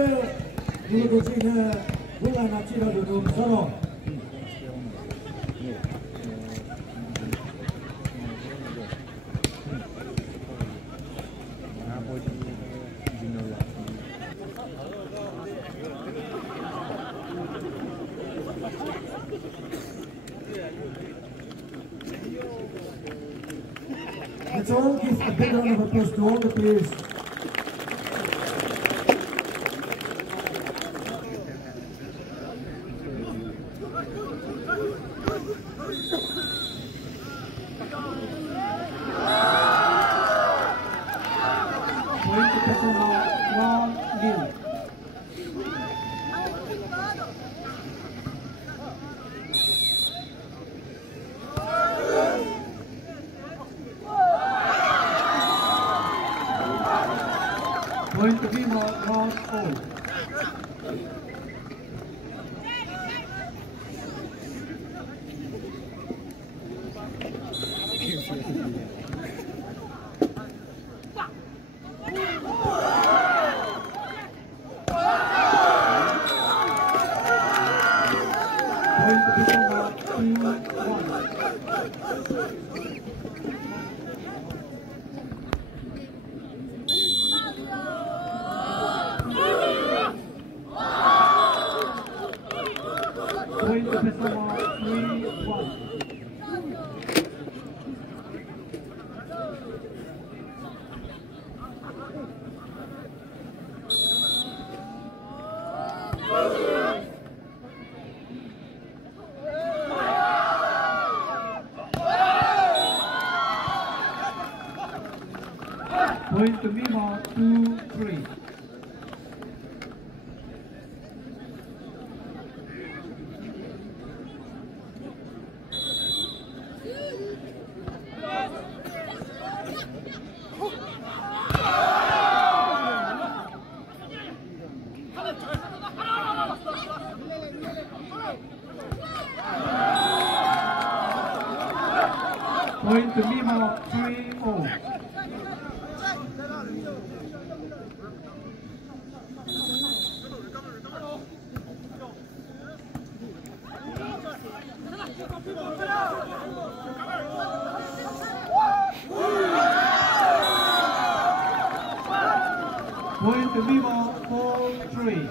이거 지금 몰라 납치라도 좀 서로. Let's all give a big round of applause to all the players. Point to Pesoma, 1-0. Point to Vimo, 1-0. Point to Pesoma, 2-1. Point to Pesoma, 3-1. Point to Mima, 2-3. Point to Mima, 3-0. Point to Mima, 4-3.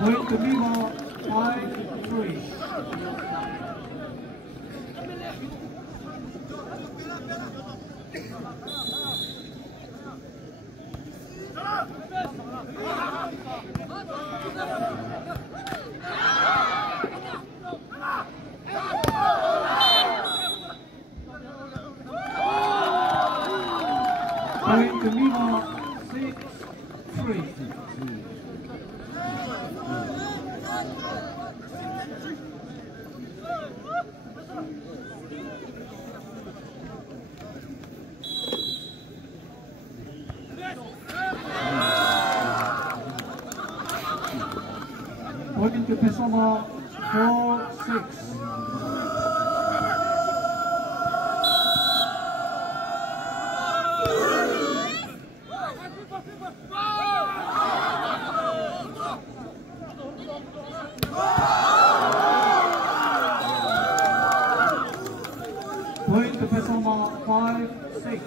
Point to Mima, 5-3. Point to Mima, 6-3. Point to Pesoma, 4-6. Point to Pesoma, 5-6.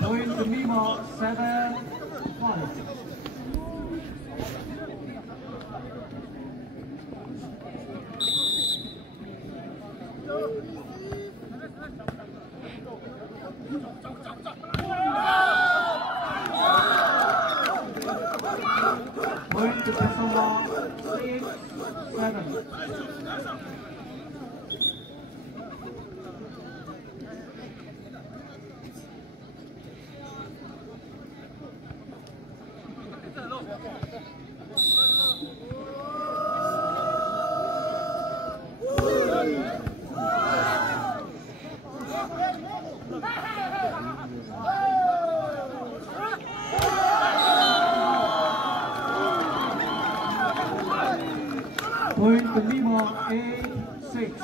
Point to Mima, 7-5. Point to Pesoma, 6-7. Pesoma 8-6.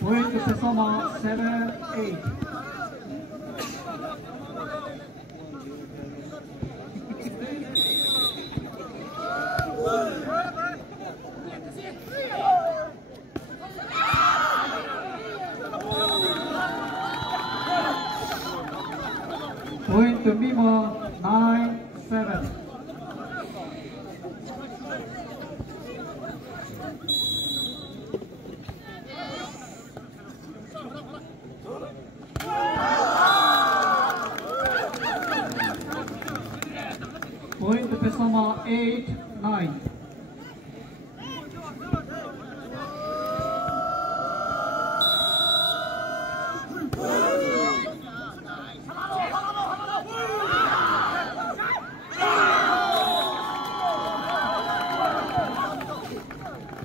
Point to Pesoma 7-8. Point to Mima 9-7. Point to Pesoma 8-9.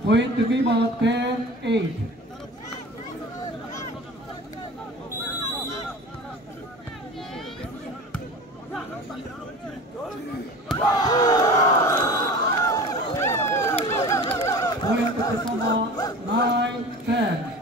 Point to Mima 10-8. Point to Pesoma 9-10.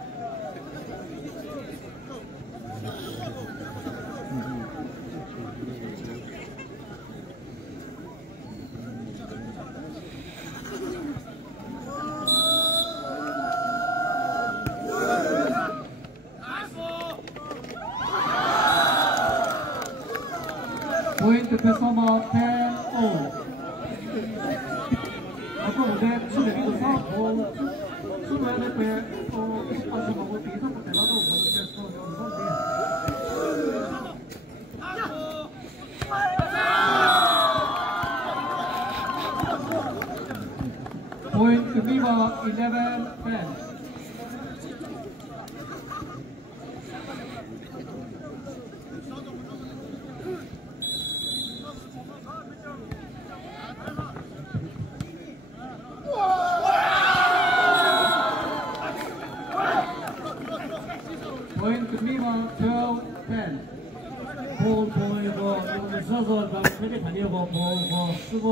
Point to Pesoma 10-0. Ako ulit, sulit sa ako. Sulit ito, ang mabuti sa pagkalaro. Point to Viva 11-10. Point to Mima 12-10. 볼 보이고 좀 있어서 좀 크게 다니고 보고 쓰고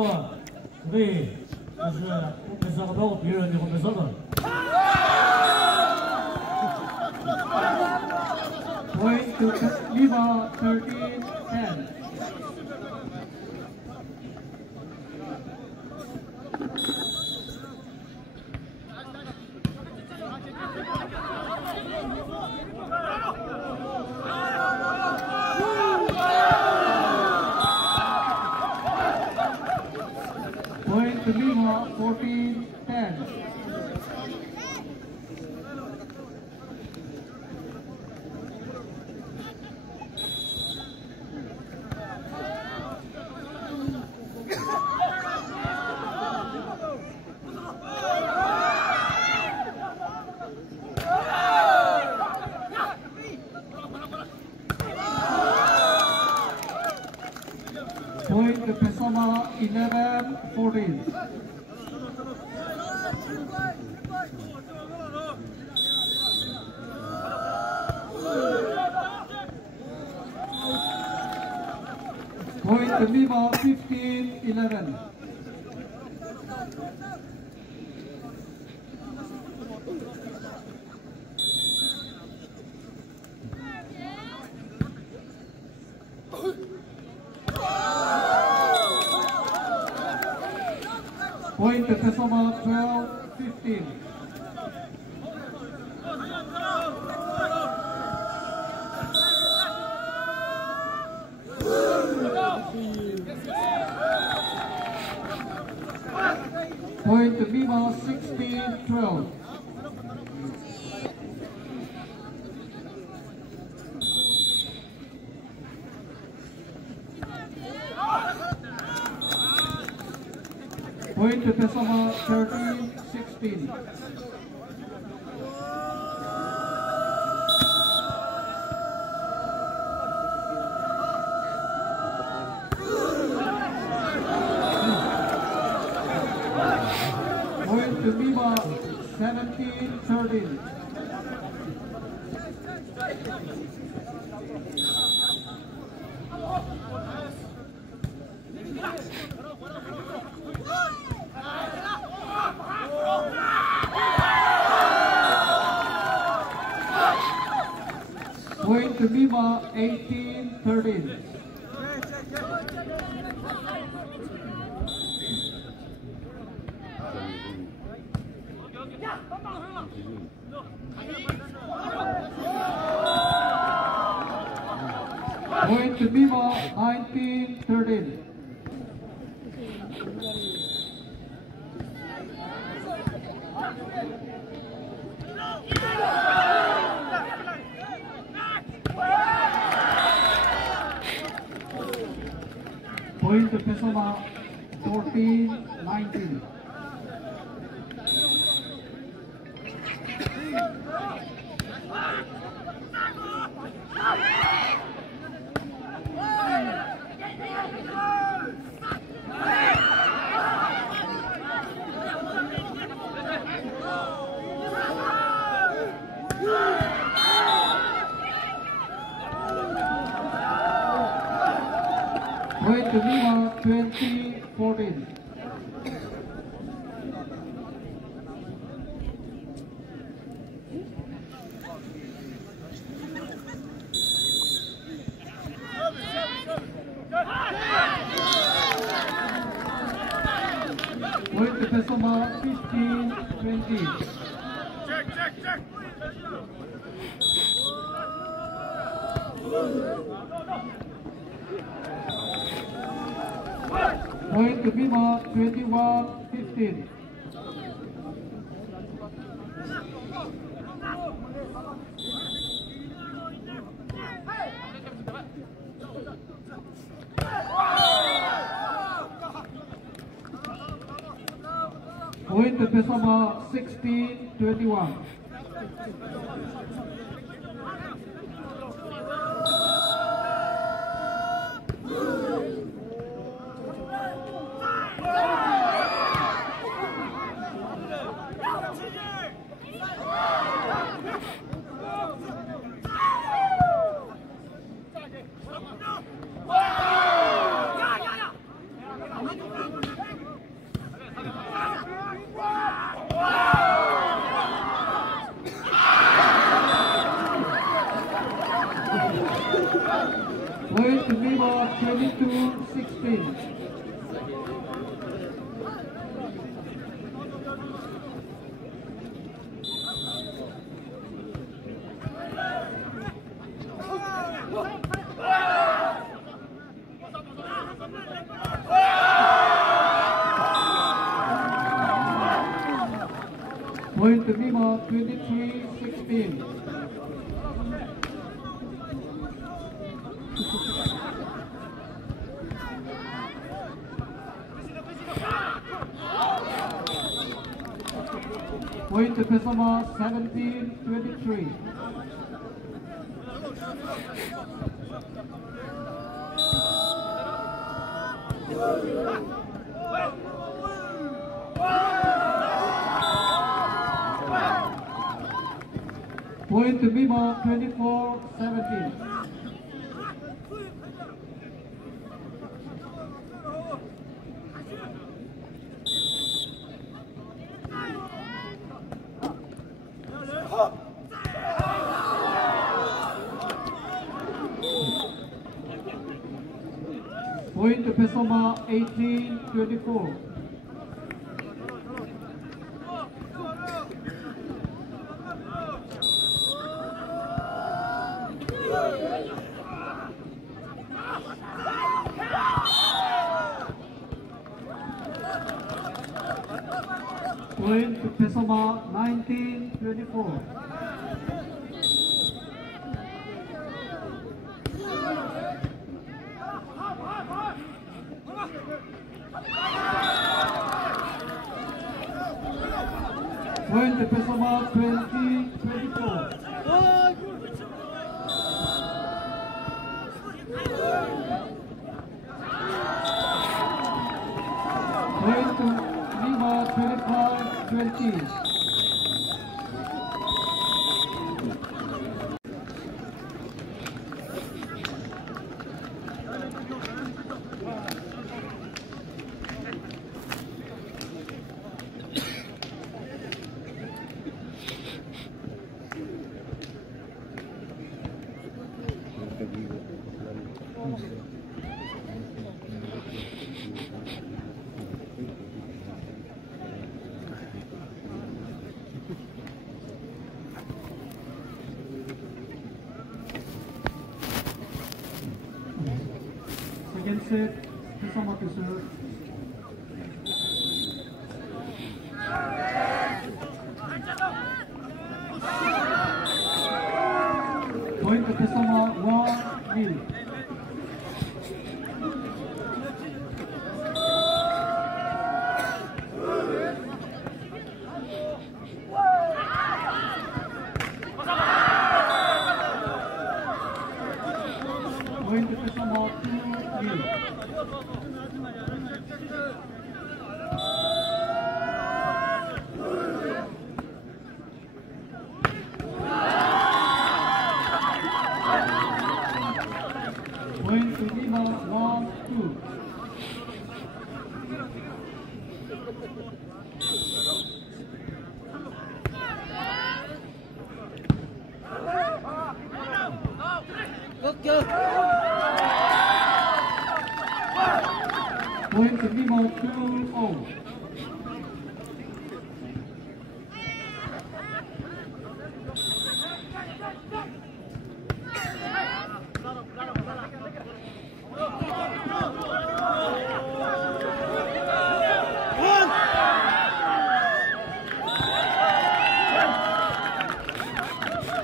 우리 그래서 공부서가 보고 비료는 공부서는 Point to Mima 13-10. Point to Lima 14-10. Point to Pesoma 11-14. Point to Lima 15-11. Point to Pesoma 12-15. Point to Lima 16-12. Point to Pesoma 13-16. Point to Lima 17-13. Point to Mima, 18-13. Point to Mima, 19-13. Point to Pesoma, 14-19. Point to Lima, 20-14. Point to Pesoma, 15-20. Point to Bima, 21-15. Point to Pesoma, 16-21. Point to Bima, 22-16. Point to Bima, 23-16. Point to Pesoma, 17-23. Point to Bima, 24-17. Point to Pesoma, 18-24. Point to Pesoma, 19-24. Point to Pesoma, 20-24. Point to Lima, 25-20. Second set, Pesama to serve. Point to Pesama, 1-0. Point to Pesama, 2-0. Point to Lima, 1-2. Point to Lima, 2-0.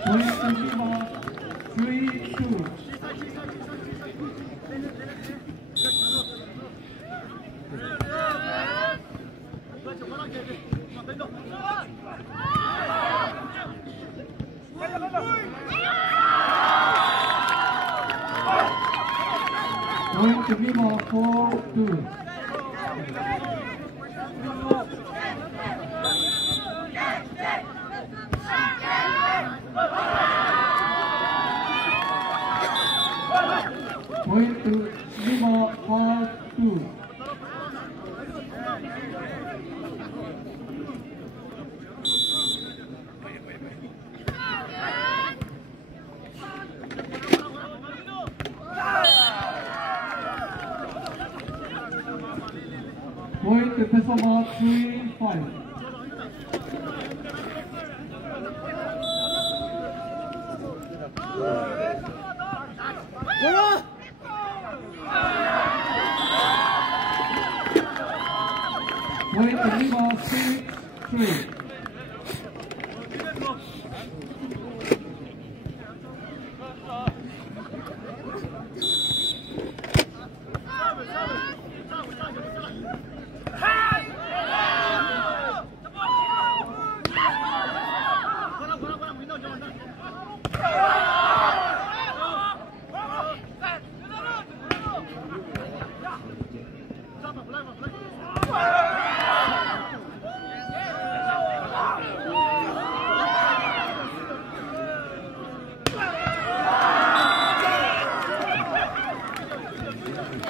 Point to Lima, 3-2. Point to Lima, 4-2. Point to Lima, 5-2. Point to Pesama, 3-5. Point to Lima, 6-3.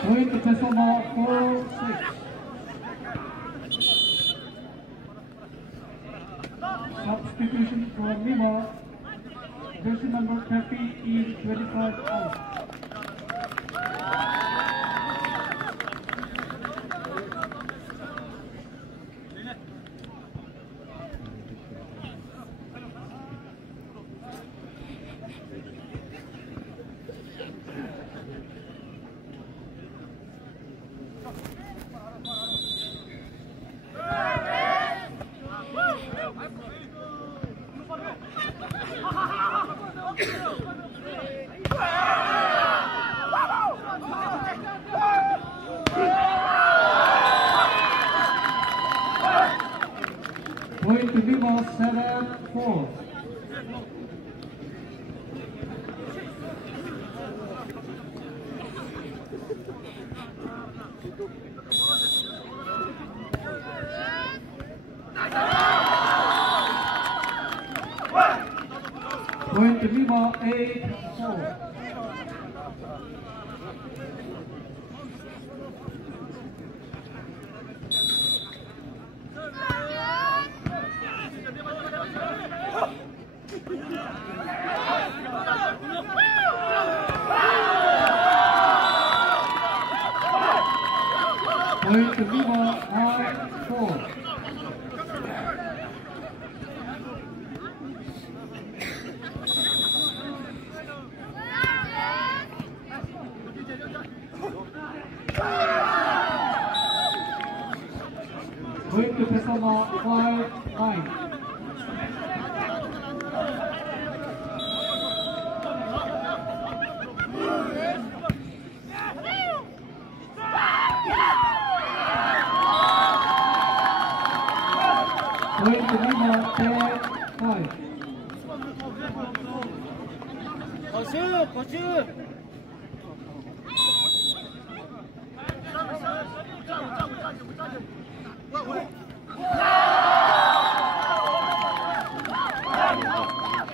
Point to Pesama, 4-6. Substitution for Lima, jersey number 30 is 25 out. Point to Lima, 7-4. Point to Lima, 8-4. Point to Viva, 9-4. Point to Pesama, 5-9. Point to Lima, 10-5.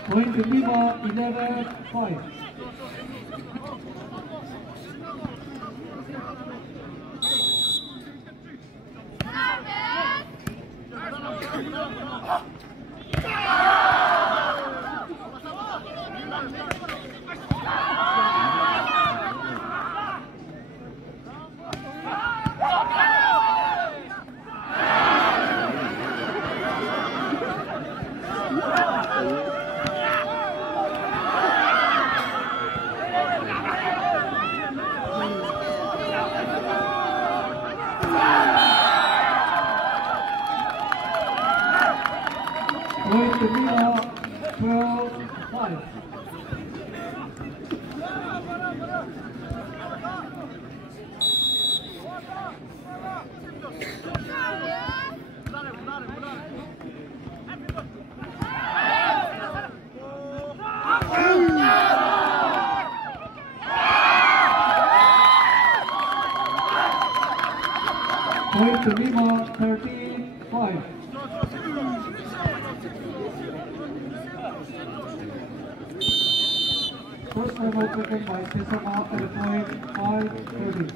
Point to Lima, 11-5. Point to Lima, 12-5. Point to Lima, 13-5. First time out taken by Pesama at a point 5-30.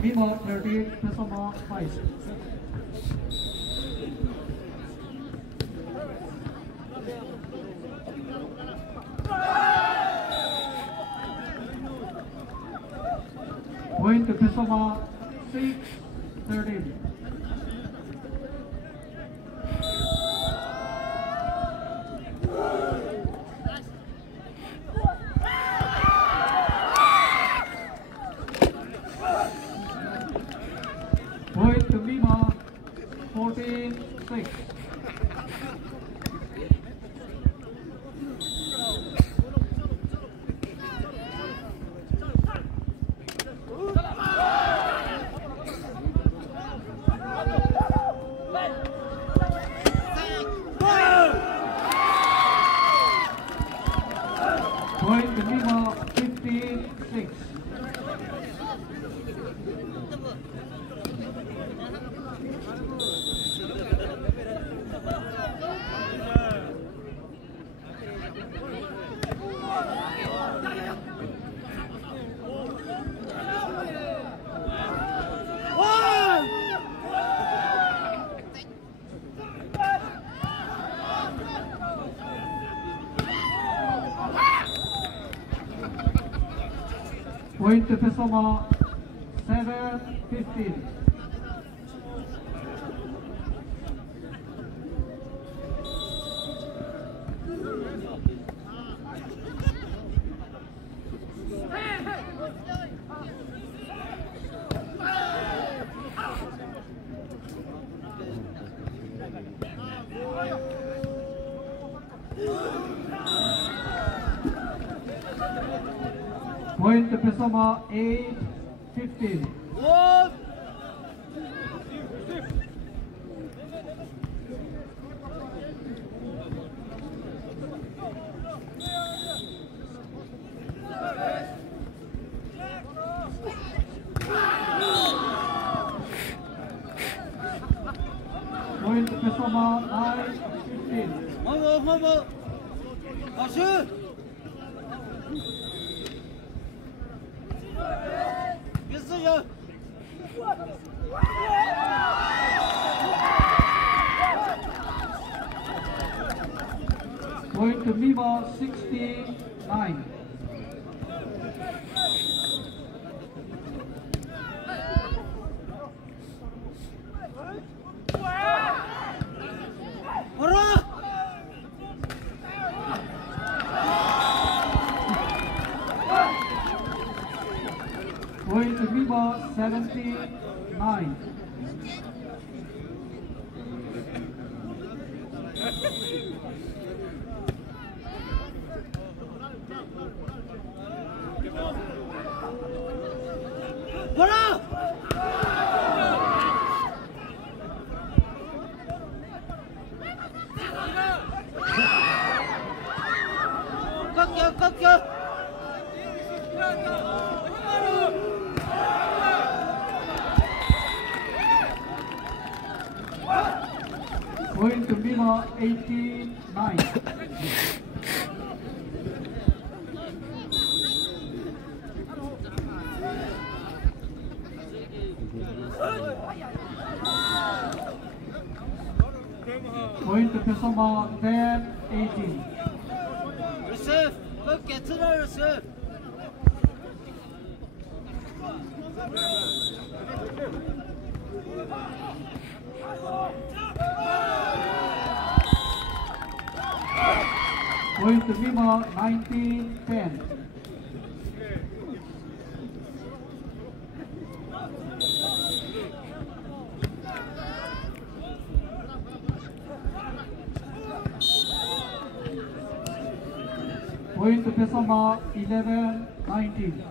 Lima 38, Pesama 5. Point to Pesama 6-13. Point to Lima 14-6. Point to Lima 15-6. Point to Pesama 7-15. Point to Pesama 8-15. 15. 화보 다시 미스요 Point to Mima 69. Point to Mima 79. 꺾여 Point to Mima 89. Point to Pesoma 10-18. receive 꺾여 들어 receive Point to Mima 19-10. Point to Pesoma 11-19.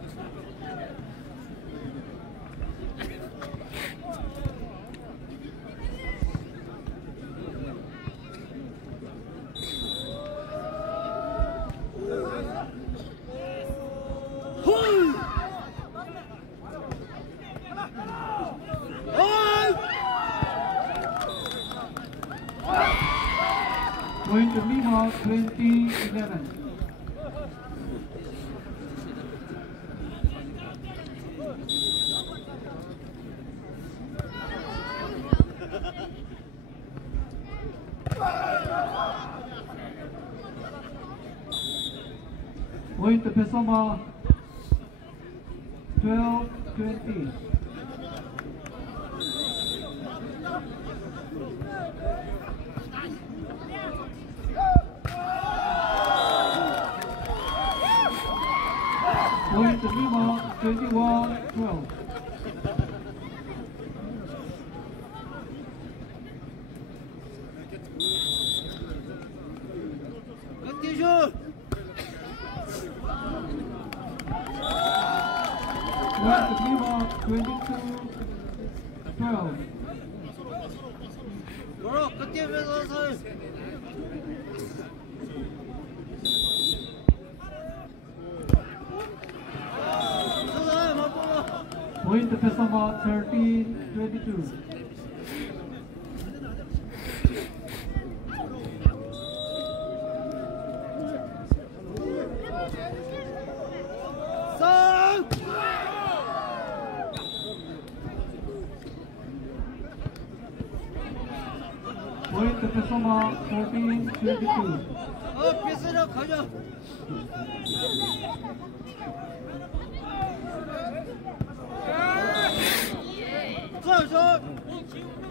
Point to Mima 20-11. Point to Pesoma 12-20. Point to Mima 21-12. 꺾여 Point to Mima 22-12. 걸어 꺾이면서 Point to Pesoma 13-22. Point to Pesoma 14-22. 비스러 가자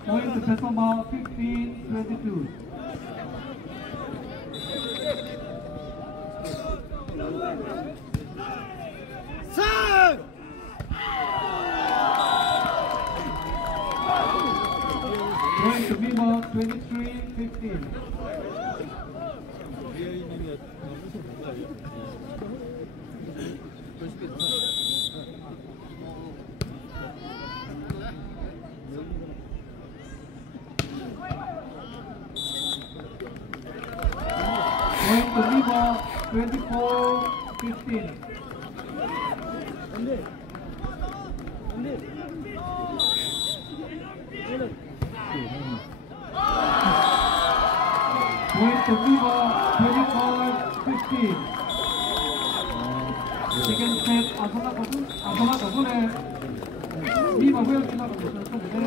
Point to Pesoma 15-22. Point to Mima 23-15. Point to Mima 24-15. Point to Viva, 25-15. Second set, Azuma Kagune. Viva will be not going to